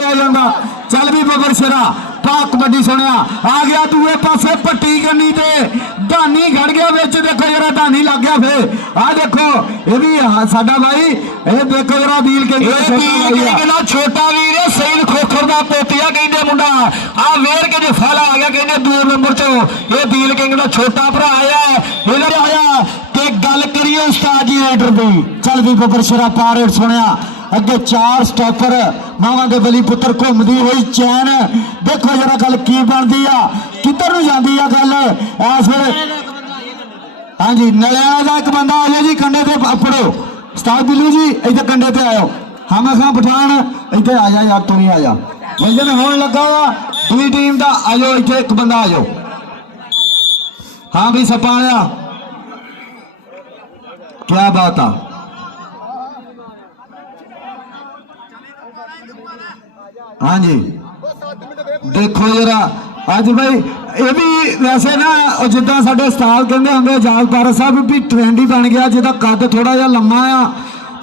चल भी बबर सिरा पाक कबड्डी सुनिया आ गया दूए पासे पट्टी करनी ते धानी खड़ गया बिच देखो जरा धानी लग गया फिर आ देखो ये भी साडा भाई ये देखो जरा बील के छोटा वीर सईद खोखर दा पोतिया कहंदे मुंडा आ वेर के फल आ गया कहंदे 2 नंबर चो ये बील किंग दा छोटा भरा आया इधर आया ते गल करिए उस्ताद जी राइडर दी चल भी बबर सिरा पार सुनिया अगे 4 स्टॉपर मावा के बली पुत्र घूमती हुई चैन देखो जरा गल की बनती आ किधर नूं जांदी आ गल इस वेले हाँ जी नलियाला दा एक बंदा आया जी कंडे ते अपड़ो उस्ताद बिल्लू जी इधर कंडे ते आयो हम खां पठान इधर आ जा यार तू ही आ जा वजन होने लगा वा दूसरी टीम दा आयो इधर एक बंदा आयो हाँ भी सपा आया क्या बात आ हाँ जी देखो जरा अज भाई ये भी वैसे ना जिदा साडे उस्ताद कहते होंगे जाल पारा साहब भी ट्रेंड ही बन गया जिदा कद थोड़ा जहा लम्मा आ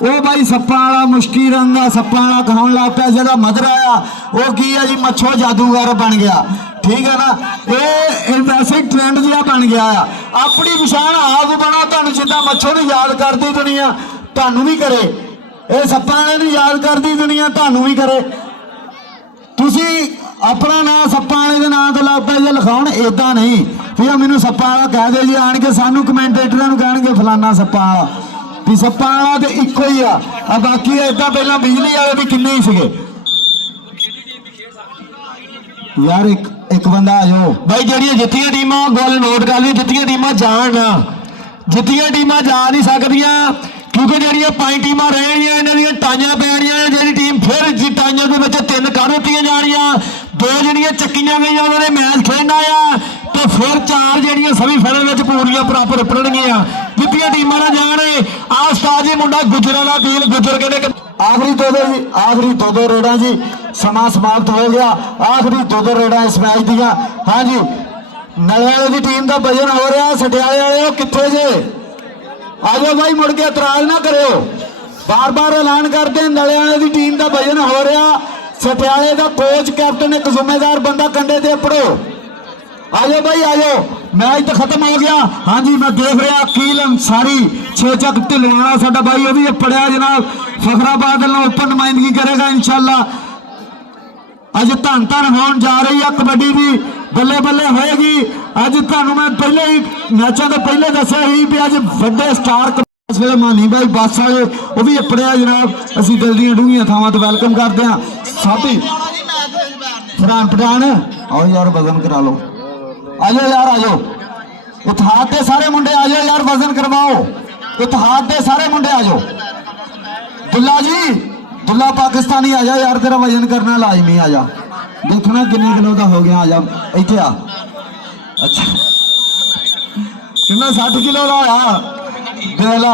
वो भाई सप्पा वाला मुश्किल रंग आ सप्पा वाला खाने लग पाया जिहदा मदरा आ वो की है जी मच्छो जादूगर बन गया ठीक है ना ये वैसे ट्रेंड जिहा बन गया आ अपनी पछाण आप बना तुहानूं जिदा मच्छो नूं याद करती दुनिया तुहानूं भी करे ये सप्पा वाले नूं याद करती दुनिया तुहानूं भी करे तुसी अपना नाम सप्पा वाले के नाम तो लग पे जे लिखाउण इदा नहीं फिर मैनू सप्पा वाला कह दे जी आण के सानू कमेंटेटरां नूं कहणगे फलाना सप्पा वाला भी सप्पा वाला तो इक्को ही आ बाकी इदा पहला बिजली वाले भी किन्ने ही सीगे यार एक बंदा आ जाओ भाई जिहड़ियां जित्तियां टीमां गल नोट कर ली जित्तियां टीमां जाण जित्तियां टीमां जा नहीं सकदियां क्योंकि जिहड़ियां 5 टीमां रहणियां इन्हां दीयां टाइयां पैणियां जिहड़ी टीम फिर जी टाइयां दे विच 3 कर दित्तियां जाणियां 2 जिहड़ियां चक्कियां गईयां उन्होंने मैच खेलना आ तो फिर 4 जिहड़ियां सेमीफाइनल विच पूरियां बराबर उतरनगियां जित्तियां टीमां ना जाण आ उस्ताद जी मुंडा गुजरां दा दिल गुजर कहंदे आखिरी दो रेडा जी समा समाप्त हो गया आखिरी दो रेडा इस मैच दियां हाँ जी नलियाले की टीम का वजन हो रहा सटियाले वाले कित्थे जे आजो भाई मुड़ के इतराज ना करो बार बार ऐलान करते हैं नलियाले की टीम का वजन हो रहा सटियाले का कोच कैप्टन एक जिम्मेदार बंदा कंडे ते पड़ो आजो भाई आजो मैच तो खत्म हो गया हाँ जी मैं देख रहा अकील अंसारी 6 चक ढिलवाना साडा भाई भी पढ़िया जनाब फखराबाद ओपन नुमाइंदगी करेगा इंशाल्लाह अज धन धन होने जा रही है कबड्डी भी बल्ले बल्ले होएगी अज तुहानूं मैं पहले ही मैचों तो पहले दस्सिया ही भी अज वड्डे स्टार इस वेले मानी भाई बस वाले वो भी अपड़िया जनाब असीं दिल दीआं डूंघियां थावां तो वेलकम करते हैं साथी फरहान पठान आओ यार वजन करा लो आजो यार आजो इतिहाद के सारे मुंडे आजो यार वजन करवाओ इतिहाद के सारे मुंडे आजो दुल्ला जी दुल्ला पाकिस्तानी आ जा यार तेरा वजन करना लाजमी आ जा देखना किन्ने किलो का हो गया आ जा इत्थे आ अच्छा कितना 60 किलो का होया देख ला